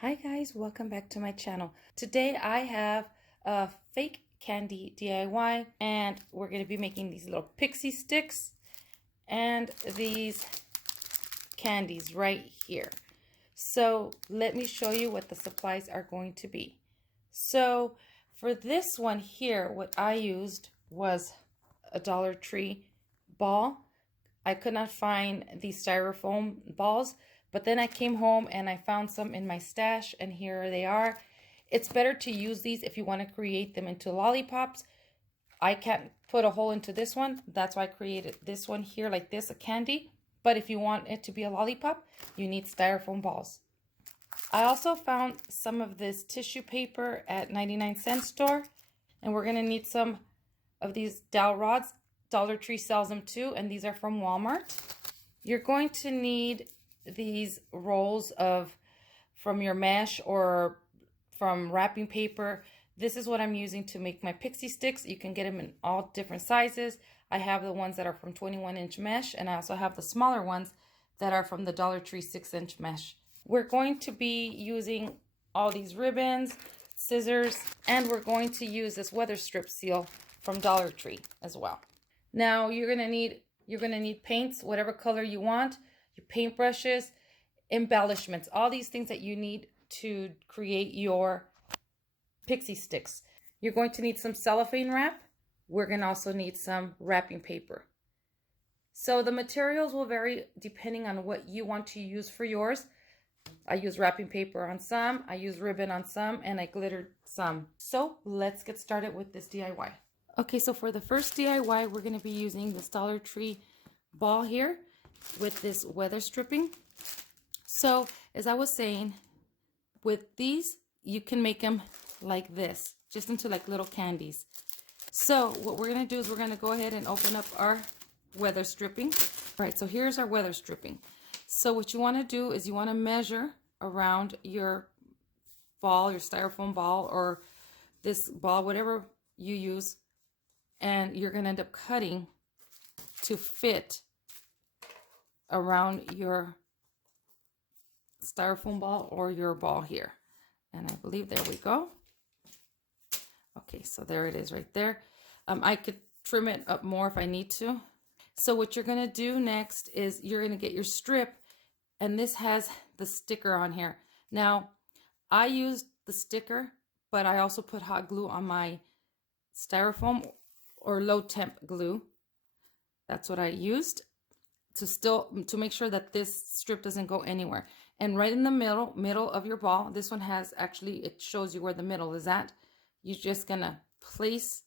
Hi guys, welcome back to my channel. Today I have a fake candy DIY and we're going to be making these little pixie sticks and these candies right here. So let me show you what the supplies are going to be. So for this one here, what I used was a Dollar Tree ball. I could not find these styrofoam balls, but then I came home and I found some in my stash, and here they are. It's better to use these if you want to create them into lollipops. I can't put a hole into this one. That's why I created this one here like this, a candy. But if you want it to be a lollipop, you need styrofoam balls. I also found some of this tissue paper at 99-cent store, and we're going to need some of these dowel rods. Dollar Tree sells them too, and these are from Walmart. You're going to need these rolls from your mesh or from wrapping paper. This is what I'm using to make my pixie sticks. You can get them in all different sizes. I have the ones that are from 21-inch mesh, and I also have the smaller ones that are from the Dollar Tree 6-inch mesh. We're going to be using all these ribbons, scissors, and we're going to use this weather strip seal from Dollar Tree as well. Now you're gonna need paints, whatever color you want, your paintbrushes, embellishments, all these things that you need to create your pixie sticks. You're going to need some cellophane wrap. We're gonna also need some wrapping paper. So the materials will vary depending on what you want to use for yours. I use wrapping paper on some, I use ribbon on some, and I glittered some. So let's get started with this DIY. Okay, so for the first DIY, we're going to be using this Dollar Tree ball here with this weather stripping. So as I was saying, with these, you can make them like this, just into like little candies. So what we're going to do is we're going to go ahead and open up our weather stripping. All right, so here's our weather stripping. So what you want to do is you want to measure around your ball, your styrofoam ball, or this ball, whatever you use. And you're going to end up cutting to fit around your styrofoam ball or your ball here. And I believe there we go. Okay, so there it is right there. I could trim it up more if I need to. So what you're going to do next is you're going to get your strip, and this has the sticker on here. Now, I used the sticker, but I also put hot glue on my styrofoam or low temp glue. That's what I used to make sure that this strip doesn't go anywhere. And right in the middle of your ball, this one has actually, it shows you where the middle is at. You're just gonna place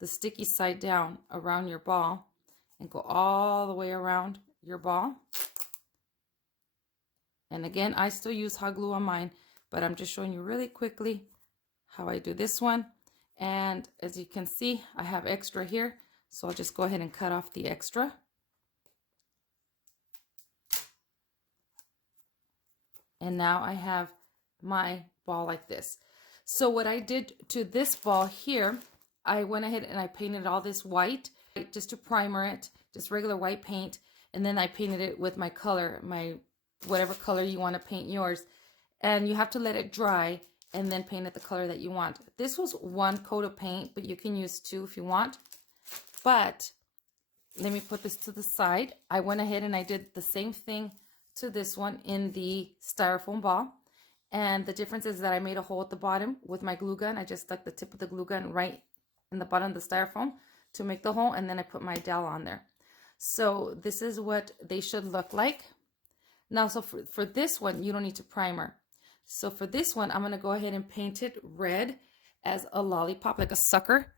the sticky side down around your ball and go all the way around your ball. And again, I still use hot glue on mine, but I'm just showing you really quickly how I do this one. And as you can see, I have extra here, so I'll just go ahead and cut off the extra. And now I have my ball like this. So what I did to this ball here, I went ahead and I painted all this white just to primer it, just regular white paint. And then I painted it with my color, my whatever color you want to paint yours. And you have to let it dry and then paint it the color that you want. This was one coat of paint, but you can use two if you want. But let me put this to the side. I went ahead and I did the same thing to this one in the styrofoam ball. And the difference is that I made a hole at the bottom with my glue gun. I just stuck the tip of the glue gun right in the bottom of the styrofoam to make the hole, and then I put my dowel on there. So this is what they should look like. Now, so for this one, you don't need to primer. So for this one, I'm going to go ahead and paint it red as a lollipop, like a sucker.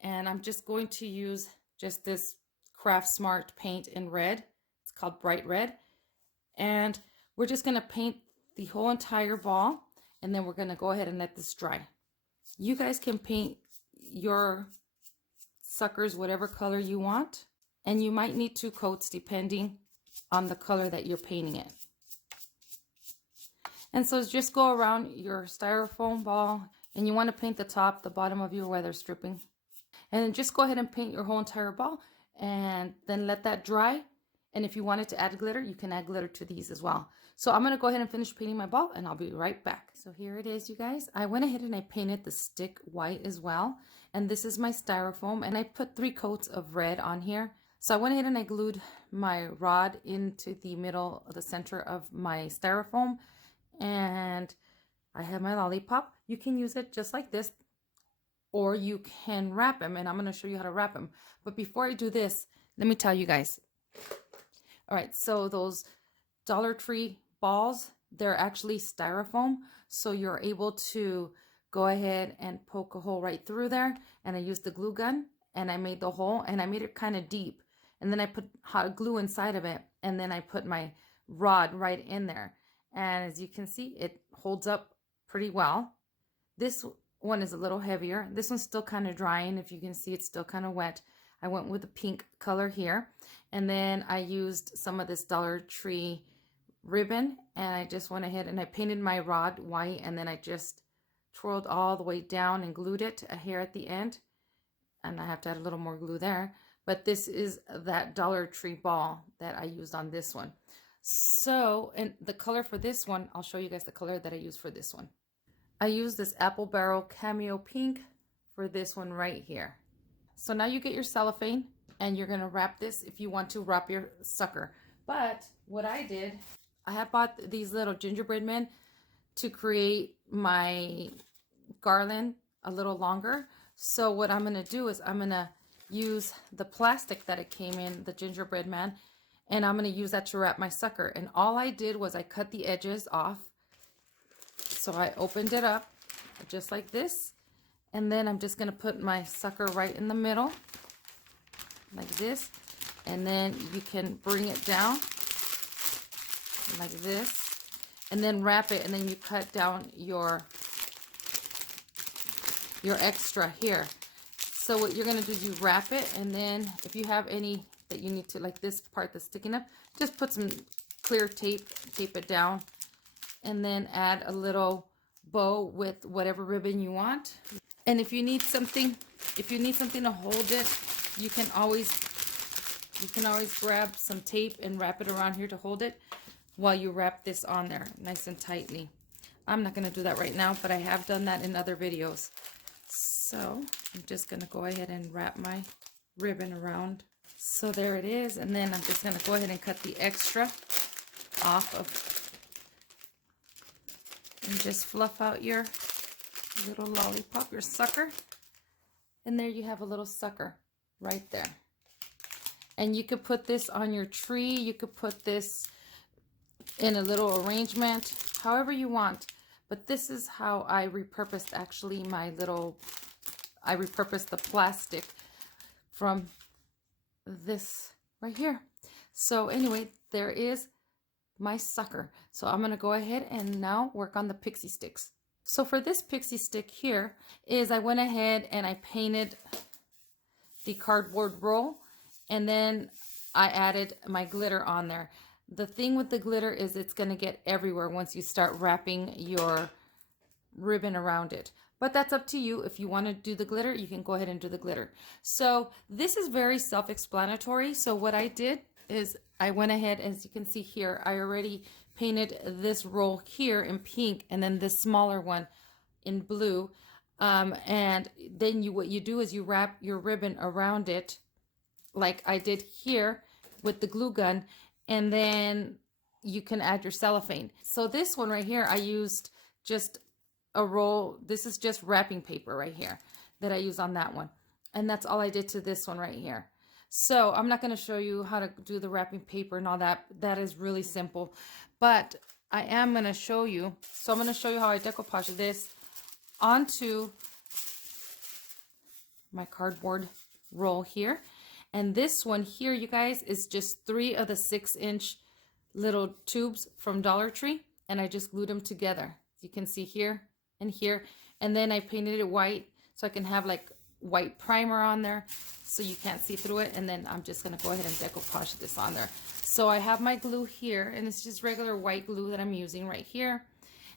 And I'm just going to use just this Craft Smart paint in red. It's called Bright Red. And we're just going to paint the whole entire ball. And then we're going to go ahead and let this dry. You guys can paint your suckers whatever color you want. And you might need 2 coats depending on the color that you're painting it. And so just go around your styrofoam ball, and you want to paint the top, the bottom of your weather stripping. And then just go ahead and paint your whole entire ball, and then let that dry. And if you wanted to add glitter, you can add glitter to these as well. So I'm going to go ahead and finish painting my ball, and I'll be right back. So here it is, you guys. I went ahead and I painted the stick white as well. And this is my styrofoam, and I put 3 coats of red on here. So I went ahead and I glued my rod into the middle of the center of my styrofoam. And I have my lollipop. You can use it just like this, or you can wrap them, and I'm going to show you how to wrap them. But before I do this, let me tell you guys. All right, so those Dollar Tree balls, they're actually styrofoam, so you're able to go ahead and poke a hole right through there. And I used the glue gun, and I made the hole, and I made it kind of deep, and then I put hot glue inside of it, and then I put my rod right in there. And as you can see, it holds up pretty well. This one is a little heavier. This one's still kind of drying. If you can see, it's still kind of wet. I went with the pink color here, and then I used some of this Dollar Tree ribbon, and I just went ahead and I painted my rod white, and then I just twirled all the way down and glued it here at the end. And I have to add a little more glue there, but this is that Dollar Tree ball that I used on this one. So, and the color for this one, I'll show you guys the color that I used for this one. I used this Apple Barrel Cameo Pink for this one right here. So now you get your cellophane, and you're gonna wrap this if you want to wrap your sucker. But what I did, I have bought these little gingerbread men to create my garland a little longer. So what I'm gonna do is I'm gonna use the plastic that it came in, the gingerbread man, and I'm gonna use that to wrap my sucker. And all I did was I cut the edges off. So I opened it up just like this. And then I'm just going to put my sucker right in the middle, like this. And then you can bring it down like this. And then wrap it, and then you cut down your extra here. So what you're going to do is you wrap it, and then if you have any that you need to, like this part that's sticking up, just put some clear tape it down, and then add a little bow with whatever ribbon you want. And if you need something to hold it, you can always grab some tape and wrap it around here to hold it while you wrap this on there nice and tightly. I'm not going to do that right now, but I have done that in other videos. So I'm just going to go ahead and wrap my ribbon around. So there it is. And then I'm just going to go ahead and cut the extra off of, and just fluff out your little lollipop, your sucker. And there you have a little sucker right there. And you could put this on your tree. You could put this in a little arrangement, however you want. But this is how I repurposed actually I repurposed the plastic from this right here. So anyway, there is my sucker. So I'm going to go ahead and now work on the pixie sticks. So for this pixie stick here is I went ahead and I painted the cardboard roll, and then I added my glitter on there. The thing with the glitter is it's going to get everywhere once you start wrapping your ribbon around it. But that's up to you. If you want to do the glitter, you can go ahead and do the glitter. So this is very self-explanatory. So what I did is I went ahead, as you can see here, I already painted this roll here in pink, and then this smaller one in blue. And then what you do is you wrap your ribbon around it like I did here with the glue gun, and then you can add your cellophane. So this one right here, I used just a roll. This is just wrapping paper right here that I use on that one. And that's all I did to this one right here. So I'm not going to show you how to do the wrapping paper and all that. That is really simple. But I am going to show you. So I'm going to show you how I decoupage this onto my cardboard roll here. And this one here, you guys, is just 3 of the 6-inch little tubes from Dollar Tree. And I just glued them together. You can see here and here. And then I painted it white so I can have like white primer on there so you can't see through it. And then I'm just going to go ahead and decoupage this on there. So I have my glue here, and it's just regular white glue that I'm using right here.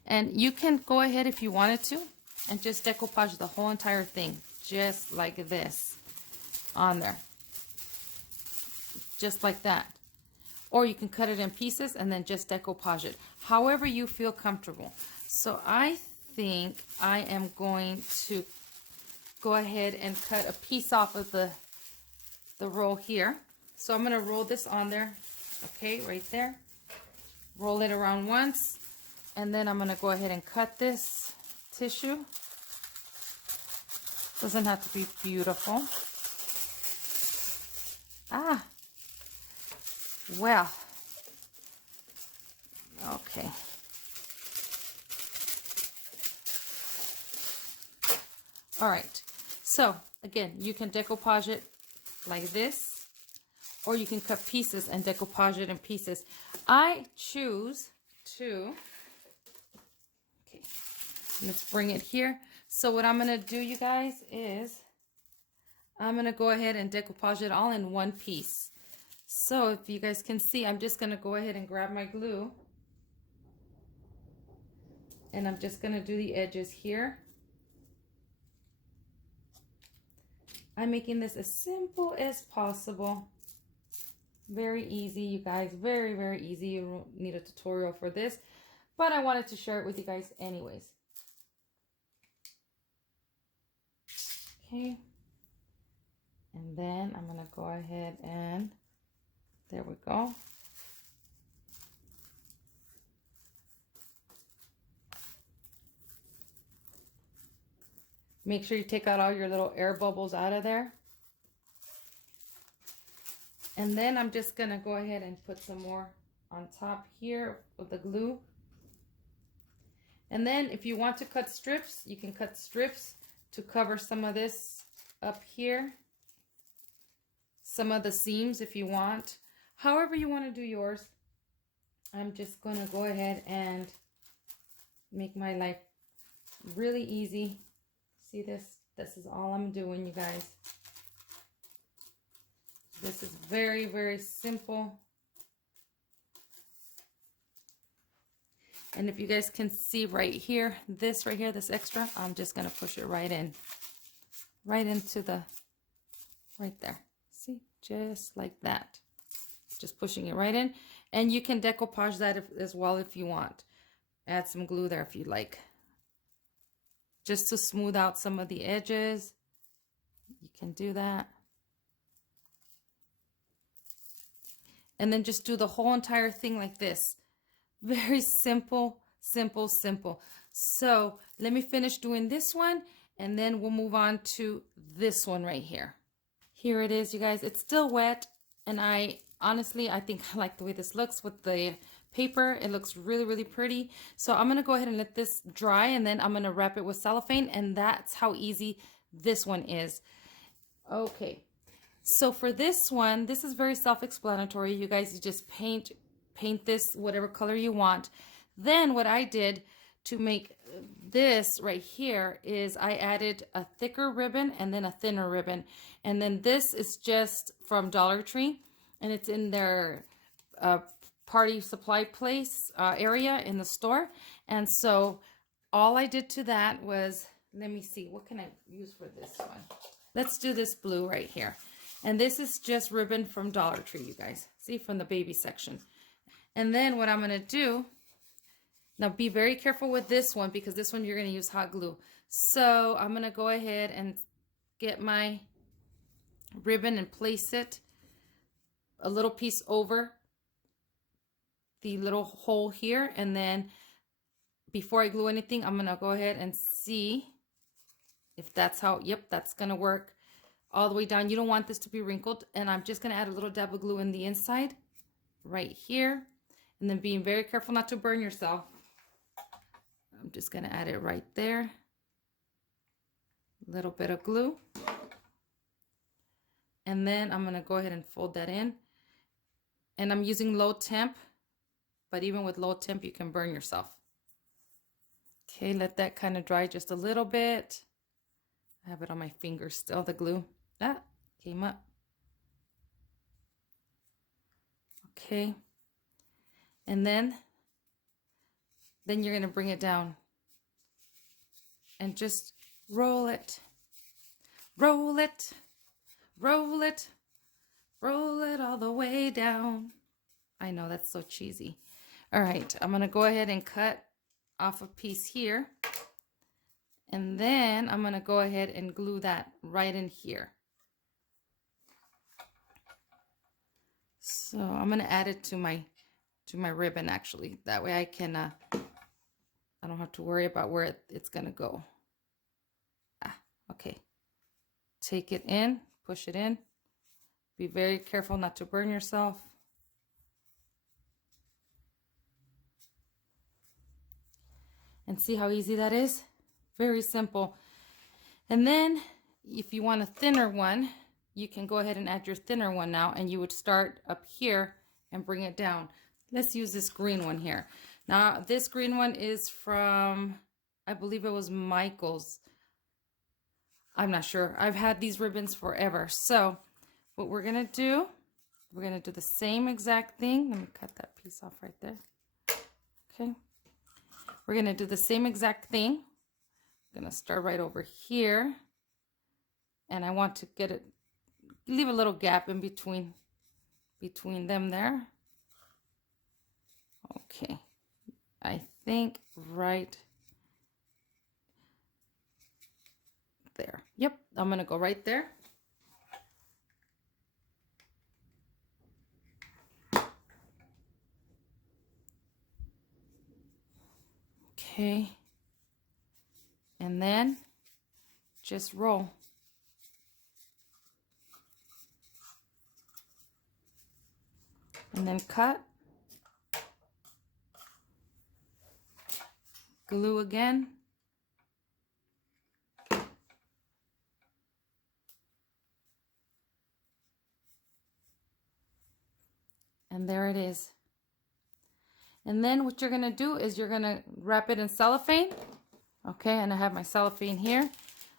And you can go ahead if you wanted to and just decoupage the whole entire thing just like this on there. Just like that. or you can cut it in pieces and then just decoupage it, however you feel comfortable. So I think I am going to go ahead and cut a piece off of the roll here. So I'm going to roll this on there, okay, right there. Roll it around once, and then I'm going to go ahead and cut this tissue. Doesn't have to be beautiful. Well, okay. All right, so again, you can decoupage it like this, or you can cut pieces and decoupage it in pieces. I choose to, okay, let's bring it here. So what I'm gonna do, you guys, is I'm gonna go ahead and decoupage it all in one piece. So if you guys can see, I'm just gonna go ahead and grab my glue, and I'm just gonna do the edges here. I'm making this as simple as possible. Very easy, you guys. Very, very easy. You don't need a tutorial for this, but I wanted to share it with you guys anyways. Okay. And then I'm going to go ahead and there we go. Make sure you take out all your little air bubbles out of there. And then I'm just going to go ahead and put some more on top here of the glue. And then if you want to cut strips, you can cut strips to cover some of this up here. Some of the seams if you want. However you want to do yours. I'm just going to go ahead and make my life really easy. See this? This is all I'm doing, you guys. This is very, very simple. And if you guys can see right here, this right here, this extra, I'm just going to push it right in. Right into the, right there. See? Just like that. Just pushing it right in. And you can decoupage that as well if you want. Add some glue there if you like. Just to smooth out some of the edges. You can do that. And then just do the whole entire thing like this. Very simple, simple, simple. So let me finish doing this one and then we'll move on to this one right here. Here it is, you guys. It's still wet, and honestly, I think I like the way this looks with the paper. It looks really, really pretty. So I'm going to go ahead and let this dry, and then I'm going to wrap it with cellophane, and that's how easy this one is. Okay. So for this one, this is very self-explanatory. You guys, you just paint this whatever color you want. Then what I did to make this right here is I added a thicker ribbon and then a thinner ribbon. And then this is just from Dollar Tree, and it's in their party supply place area in the store. And so all I did to that was, let me see, what can I use for this one? Let's do this blue right here. And this is just ribbon from Dollar Tree, you guys. See, from the baby section. And then what I'm going to do, now be very careful with this one because this one you're going to use hot glue. So I'm going to go ahead and get my ribbon and place it a little piece over the little hole here. And then before I glue anything, I'm going to go ahead and see if that's how, yep, that's going to work all the way down. You don't want this to be wrinkled. And I'm just going to add a little dab of glue in the inside right here. And then being very careful not to burn yourself. I'm just going to add it right there. A little bit of glue. And then I'm going to go ahead and fold that in. And I'm using low temp. But even with low temp, you can burn yourself. Okay, let that kind of dry just a little bit. I have it on my fingers still, the glue. That came up. Okay. And then you're going to bring it down and just roll it, roll it, roll it, roll it all the way down. I I know, that's so cheesy. All right, I'm gonna go ahead and cut off a piece here. And then I'm gonna go ahead and glue that right in here. So I'm gonna add it to my ribbon actually. That way I can, I don't have to worry about where it's gonna go. Okay. Take it in, push it in. Be very careful not to burn yourself. And see how easy that is? Very simple. And then if you want a thinner one, you can go ahead and add your thinner one now, and you would start up here and bring it down. Let's use this green one here. Now this green one is from, I believe it was Michael's. I'm not sure. I've had these ribbons forever. So what we're gonna do, we're gonna do the same exact thing. Let me cut that piece off right there. Okay. We're gonna do the same exact thing. I'm gonna start right over here. And I want to get it, leave a little gap in between them there. Okay. I think right there. Yep, I'm gonna go right there. Okay. And then just roll. And then cut. Glue again. And there it is. And then what you're gonna do is you're gonna wrap it in cellophane. Okay, and I have my cellophane here.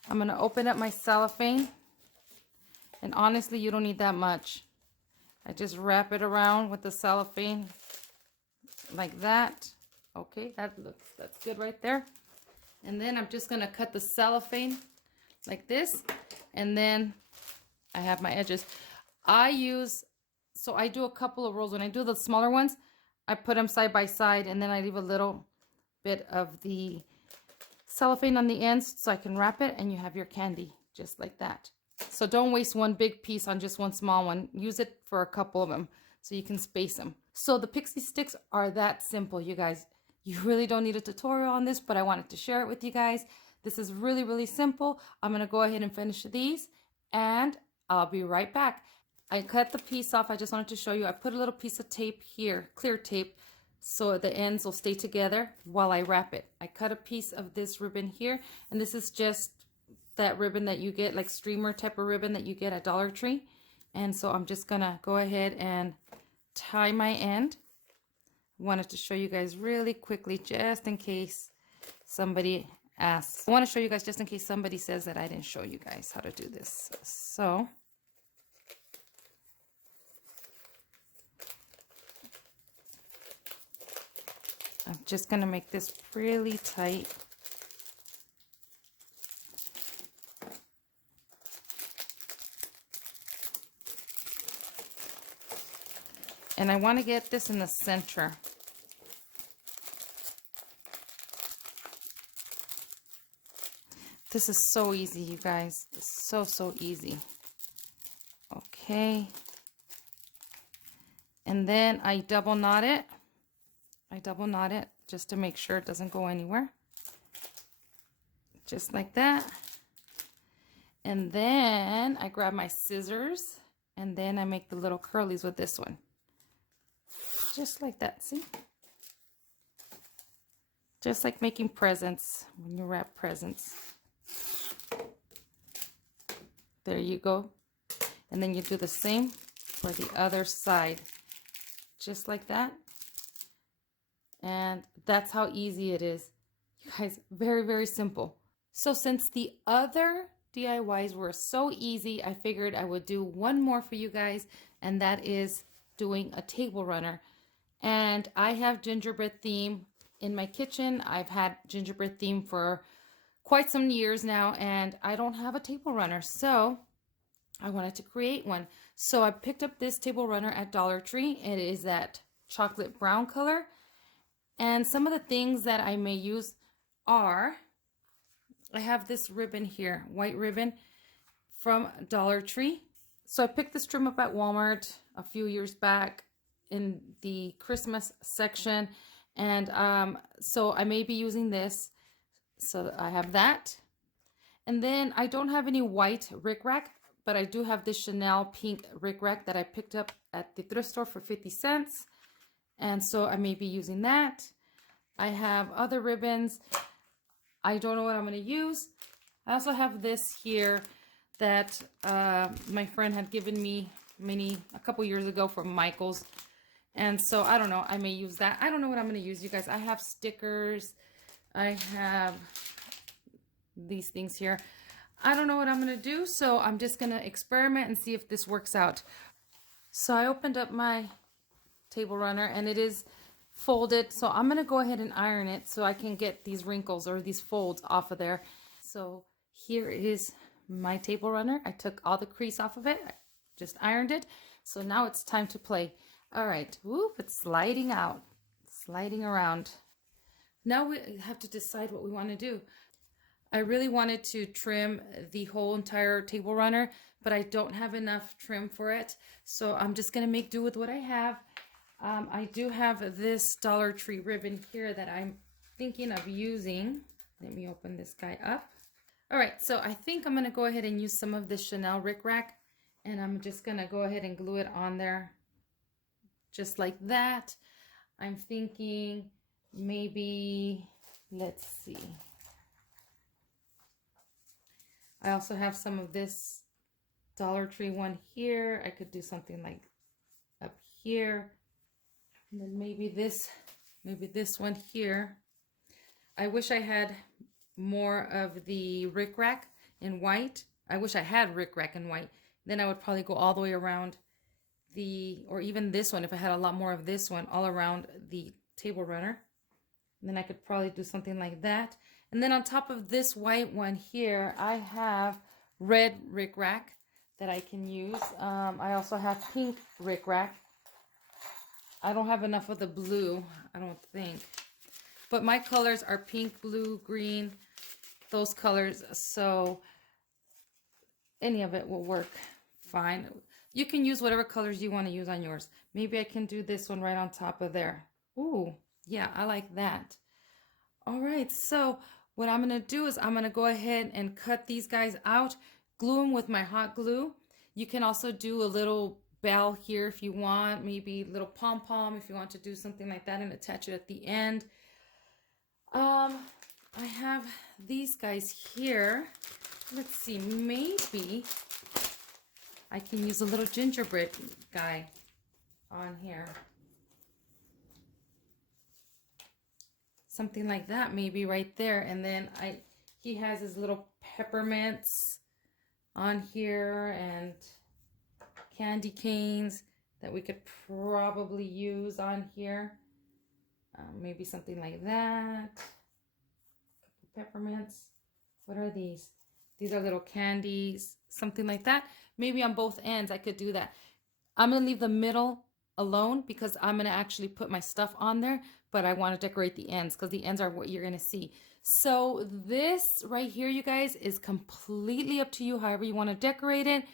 I'm gonna open up my cellophane. And honestly, you don't need that much. I just wrap it around with the cellophane like that. Okay, that's good right there. And then I'm just gonna cut the cellophane like this. And then I have my edges. So I do a couple of rolls. When I do the smaller ones, I put them side by side, and then I leave a little bit of the cellophane on the ends so I can wrap it, and you have your candy just like that. So don't waste one big piece on just one small one. Use it for a couple of them so you can space them. So the pixie sticks are that simple, you guys. You really don't need a tutorial on this, but I wanted to share it with you guys. This is really, really simple. I'm gonna go ahead and finish these, and I'll be right back. I cut the piece off. I just wanted to show you. I put a little piece of tape here, clear tape, so the ends will stay together while I wrap it. I cut a piece of this ribbon here, and this is just that ribbon that you get, like streamer type of ribbon that you get at Dollar Tree. And so I'm just gonna go ahead and tie my end. Wanted to show you guys really quickly, just in case somebody asks. I want to show you guys just in case somebody says that I didn't show you guys how to do this. So I'm just going to make this really tight. And I want to get this in the center. This is so easy, you guys. It's so, so easy. Okay. And then I double knot it. I double knot it just to make sure it doesn't go anywhere. Just like that. And then I grab my scissors, and then I make the little curlies with this one. Just like that, see? Just like making presents when you wrap presents. There you go. And then you do the same for the other side. Just like that. And that's how easy it is. You guys, very, very simple. So since the other DIYs were so easy, I figured I would do one more for you guys, and that is doing a table runner. And I have gingerbread theme in my kitchen. I've had gingerbread theme for quite some years now, and I don't have a table runner, so I wanted to create one. So I picked up this table runner at Dollar Tree. It is at chocolate brown color. And some of the things that I may use are, I have this ribbon here, white ribbon from Dollar Tree. So I picked this trim up at Walmart a few years back in the Christmas section. And so I may be using this. So I have that. And then I don't have any white rickrack, but I do have this Chanel pink rickrack that I picked up at the thrift store for 50 cents. And so I may be using that. I have other ribbons. I don't know what I'm going to use. I also have this here that my friend had given me a couple years ago from Michael's. And so I don't know, I may use that. I don't know what I'm going to use, you guys. I have stickers. I have these things here. I don't know what I'm going to do, so I'm just going to experiment and see if this works out. So I opened up my table runner and it is folded. So I'm going to go ahead and iron it so I can get these wrinkles or these folds off of there. So here is my table runner. I took all the crease off of it. I just ironed it. So now it's time to play. All right. Whoop, it's sliding out, sliding around. Now we have to decide what we want to do. I really wanted to trim the whole entire table runner, but I don't have enough trim for it. So I'm just going to make do with what I have. I do have this Dollar Tree ribbon here that I'm thinking of using. Let me open this guy up. All right, so I think I'm going to go ahead and use some of this Chanel rickrack, and I'm just going to go ahead and glue it on there just like that. I'm thinking maybe, let's see. I also have some of this Dollar Tree one here. I could do something like up here. And then maybe this one here. I wish I had more of the rickrack in white. I wish I had rickrack in white. Then I would probably go all the way around or even this one, if I had a lot more of this one all around the table runner. And then I could probably do something like that. And then on top of this white one here, I have red rickrack that I can use. I also have pink rickrack. I don't have enough of the blue, I don't think. But my colors are pink, blue, green, those colors. So any of it will work fine. You can use whatever colors you want to use on yours. Maybe I can do this one right on top of there. Ooh, yeah, I like that. All right, so what I'm going to do is I'm going to go ahead and cut these guys out, glue them with my hot glue. You can also do a little bell here if you want, maybe a little pom-pom if you want to do something like that and attach it at the end. I have these guys here. Let's see, maybe I can use a little gingerbread guy on here. Something like that, maybe right there. And then he has his little peppermints on here and candy canes that we could probably use on here. Maybe something like that. Peppermints. What are these? These are little candies, something like that. Maybe on both ends I could do that. I'm going to leave the middle alone because I'm going to actually put my stuff on there, but I want to decorate the ends because the ends are what you're going to see. So this right here, you guys, is completely up to you however you want to decorate it.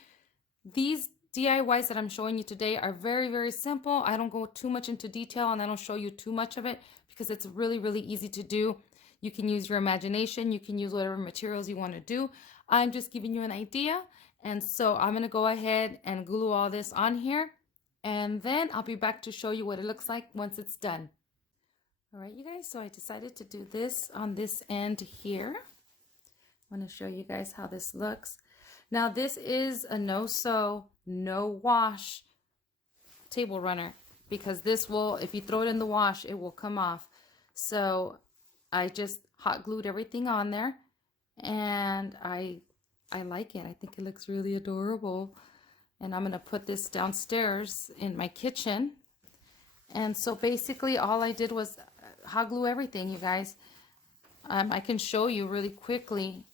These DIYs that I'm showing you today are very, very simple. I don't go too much into detail and I don't show you too much of it because it's really, really easy to do. You can use your imagination. You can use whatever materials you want to do. I'm just giving you an idea. And so I'm going to go ahead and glue all this on here. And then I'll be back to show you what it looks like once it's done. All right, you guys, so I decided to do this on this end here. I want to show you guys how this looks. Now this is a no-sew, no-wash table runner because this will, if you throw it in the wash, it will come off. So I just hot glued everything on there and I like it. I think it looks really adorable. And I'm going to put this downstairs in my kitchen. And so basically all I did was hot glue everything, you guys. I can show you really quickly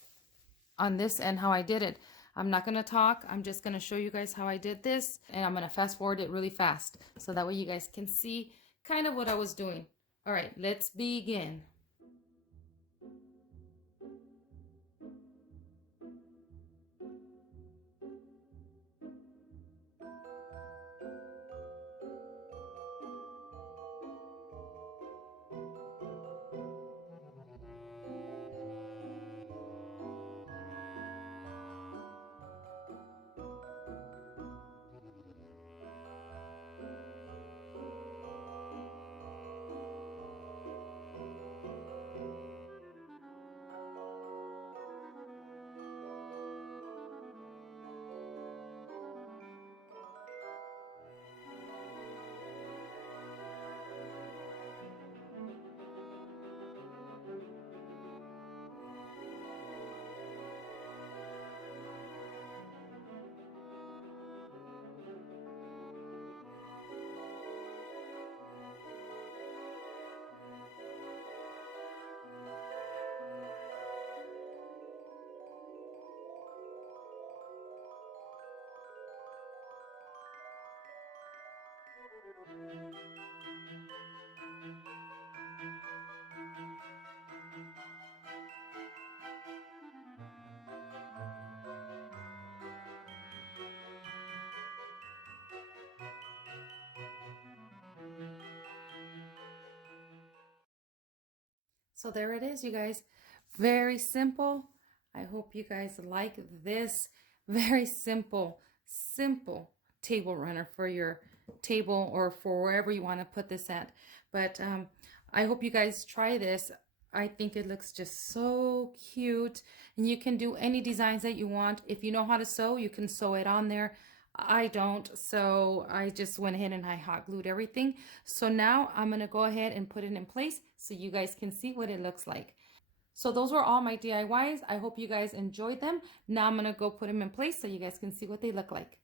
on this end how I did it. I'm not going to talk. I'm just going to show you guys how I did this. And I'm going to fast forward it really fast. So that way you guys can see kind of what I was doing. All right, let's begin. So there it is, you guys. Very simple. I hope you guys like this. Very simple table runner for your table or for wherever you want to put this at. But I hope you guys try this. I think it looks just so cute, and you can do any designs that you want. If you know how to sew, you can sew it on there. I don't, so I just went ahead and I hot glued everything. So now I'm gonna go ahead and put it in place so you guys can see what it looks like. So those were all my DIYs. I hope you guys enjoyed them. Now I'm gonna go put them in place so you guys can see what they look like.